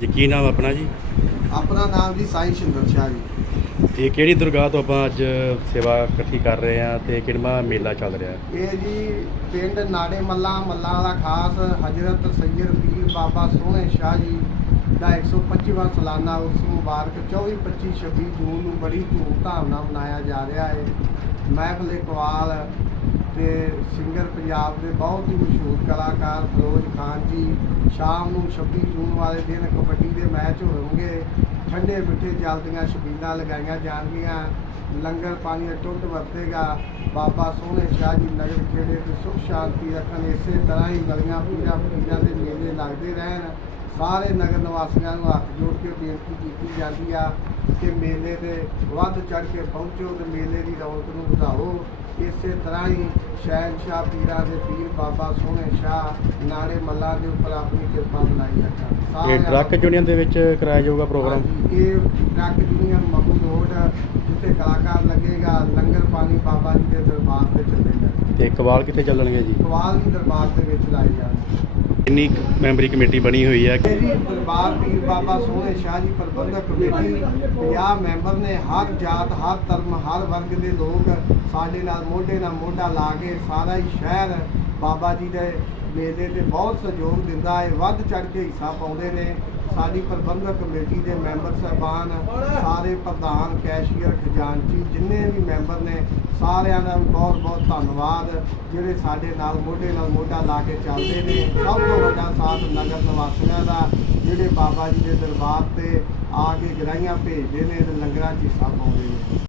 ਜੀ ਕੀ ਨਾਮ ਆਪਣਾ ਜੀ? ਆਪਣਾ ਨਾਮ ਜੀ ਸਾਈਂ ਸ਼ਿੰਦਰ ਸ਼ਾਹ ਜੀ। ਤੇ ਕਿਹੜੀ ਦਰਗਾਹ ਤੋਂ ਆਪਾਂ ਅੱਜ ਸੇਵਾ ਇਕੱਠੀ ਕਰ ਰਹੇ ਹਾਂ ਤੇ ਕਿਹੜਾ ਮੇਲਾ ਚੱਲ ਰਿਹਾ? ਇਹ ਜੀ ਪਿੰਡ ਨਾੜੇ ਮੱਲਾ ਮੱਲਾ ਵਾਲਾ ਖਾਸ ਹਜ਼ਰਤ ਸੈਯਦ ਪੀਰ ਬਾਬਾ ਸੋਹਣੇ ਸ਼ਾਹ ਜੀ ਦਾ 125ਵਾਂ ਸਾਲਾਨਾ ਉਰਸ ਮੁਬਾਰਕ 24 25 26 ਜੂਨ ਨੂੰ ਬੜੀ ਧੂਮਧਾਮ ਨਾਲ ਮਨਾਇਆ ਜਾ ਰਿਹਾ ਹੈ। ਮਹਿਫਲ ਇਕਬਾਲ ਤੇ ਸਿੰਗਰ ਪੰਜਾਬ ਦੇ ਬਹੁਤ ਹੀ ਮਸ਼ਹੂਰ ਕਲਾਕਾਰ ਫਿਰੋਜ਼ ਖਾਨ ਜੀ ਸ਼ਾਮ ਨੂੰ 26 ਜੂਨ ਵਾਲੇ ਦਿਨ ਕਬੱਡੀ ਦੇ ਮੈਚ ਹੋਣਗੇ। ਠੰਡੇ ਮਿੱਠੇ ਜਲ ਦੀਆਂ ਸ਼ਬੀਲਾਂ ਲਗਾਈਆਂ ਜਾਣਗੀਆਂ। ਲੰਗਰ ਪਾਣੀ ਟੁੱਟ ਵਰਤੇਗਾ। ਬਾਬਾ ਸੋਹਣੇ ਸ਼ਾਹ ਜੀ ਨਗਰ ਖੇੜੇ ਤੇ ਸੁਖ ਸ਼ਾਂਤੀ ਰੱਖਣ। ਇਸੇ ਤਰ੍ਹਾਂ ਹੀ ਗਲੀਆਂ ਪੀਰਾਂ ਪੀਰਾਂ ਦੇ ਮੇਲੇ ਲੱਗਦੇ ਰਹਿਣ। ਸਾਰੇ ਨਗਰ ਨਿਵਾਸੀਆਂ ਨੂੰ ਹੱਥ ਜੋੜ ਕੇ ਬੇਨਤੀ ਕੀਤੀ ਜਾਂਦੀ ਆ ਕਿ ਮੇਲੇ ਤੇ ਵੱਧ ਚੜ ਕੇ ਪਹੁੰਚੋ ਤੇ ਮੇਲੇ ਦੀ ਰੌਣਕ ਨੂੰ ਵਧਾਓ। ਇਸੇ ਤਰ੍ਹਾਂ ਹੀ ਸ਼ਹਿਨਸ਼ਾਹ ਪੀਰਾਂ ਦੇ ਪੀਰ ਬਾਬਾ ਸੋਹਣੇ ਸ਼ਾਹ ਨਾਲੇ ਮੱਲਾਂ ਦੇ ਉੱਪਰ ਆਪਣੀ ਕਿਰਪਾ ਬਣਾਈ ਰੱਖਣ। ਇਹ ਟਰੱਕ ਯੂਨੀਅਨ ਦੇ ਵਿੱਚ ਕਰਾਇਆ ਜਾਊਗਾ ਪ੍ਰੋਗਰਾਮ? ਹਾਂਜੀ, ਇਹ ਟਰੱਕ ਯੂਨੀਅਨ ਮਹੂ ਰੋਡ ਜਿੱਥੇ ਕਲਾਕਾਰ ਲੱਗੇਗਾ ਲੰਗਰ ਪਾਣੀ ਬਾਬਾ ਜੀ ਦੇ ਦਰਬਾਰ ਤੇ ਚੱਲੇਗਾ। ਤੇ ਕਵਾਲ ਕਿੱਥੇ ਚੱਲਣਗੇ ਜੀ? ਕਵਾਲ ਦੀ ਦਰਬਾਰ ਦੇ ਵਿੱਚ ਲਾਏ ਜਾਣਗੇ। ਕਿੰਨੀ ਮੈਂਬਰੀ ਕਮੇਟੀ ਬਣੀ ਹੋਈ ਹੈ। ਇਹ ਦਰਬਾਰ ਪੀਰ ਬਾਬਾ ਸੋਹਣੇ ਸ਼ਾਹ ਜੀ ਪ੍ਰਬੰਧਕ ਕਮੇਟੀ 50 ਮੈਂਬਰ ਨੇ, ਹਰ ਜਾਤ, ਹਰ ਧਰਮ, ਹਰ ਵਰਗ ਦੇ ਲੋਕ ਸਾਡੇ ਨਾਲ ਮੋਢੇ ਨਾਲ ਮੋਢਾ ਲਾ ਕੇ ਸਾਰਾ ਹੀ ਸ਼ਹਿਰ ਬਾਬਾ ਜੀ ਦੇ ਮੇਲੇ ਤੇ ਬਹੁਤ ਸਹਿਯੋਗ ਦਿੰਦਾ ਹੈ। ਵੱਧ ਚੜ ਕੇ ਹਿੱਸਾ ਪਾਉਂਦੇ ਨੇ। ਸਾਡੀ ਪ੍ਰਬੰਧਕ ਕਮੇਟੀ ਦੇ ਮੈਂਬਰ ਸਾਹਿਬਾਨ, ਸਾਰੇ ਪ੍ਰਧਾਨ, ਕੈਸ਼ੀਅਰ, ਖਜ਼ਾਨਚੀ, ਜਿੰਨੇ ਵੀ ਮੈਂਬਰ ਨੇ, ਸਾਰਿਆਂ ਦਾ ਬਹੁਤ ਬਹੁਤ ਧੰਨਵਾਦ, ਜਿਹੜੇ ਸਾਡੇ ਨਾਲ ਮੋਢੇ ਨਾਲ ਮੋਢਾ ਲਾ ਕੇ ਚੱਲਦੇ ਨੇ। ਸਭ ਤੋਂ ਵੱਡਾ ਸਾਥ ਨਗਰ ਨਿਵਾਸੀਆਂ ਦਾ, ਜਿਹੜੇ ਬਾਬਾ ਜੀ ਦੇ ਦਰਬਾਰ ਤੇ ਆ ਕੇ ਗਰਾਈਆਂ ਭੇਜਦੇ ਨੇ ਤੇ ਲੰਗਰਾਂ 'ਚ ਹਿੱਸਾ ਪਾਉਂਦੇ ਨੇ।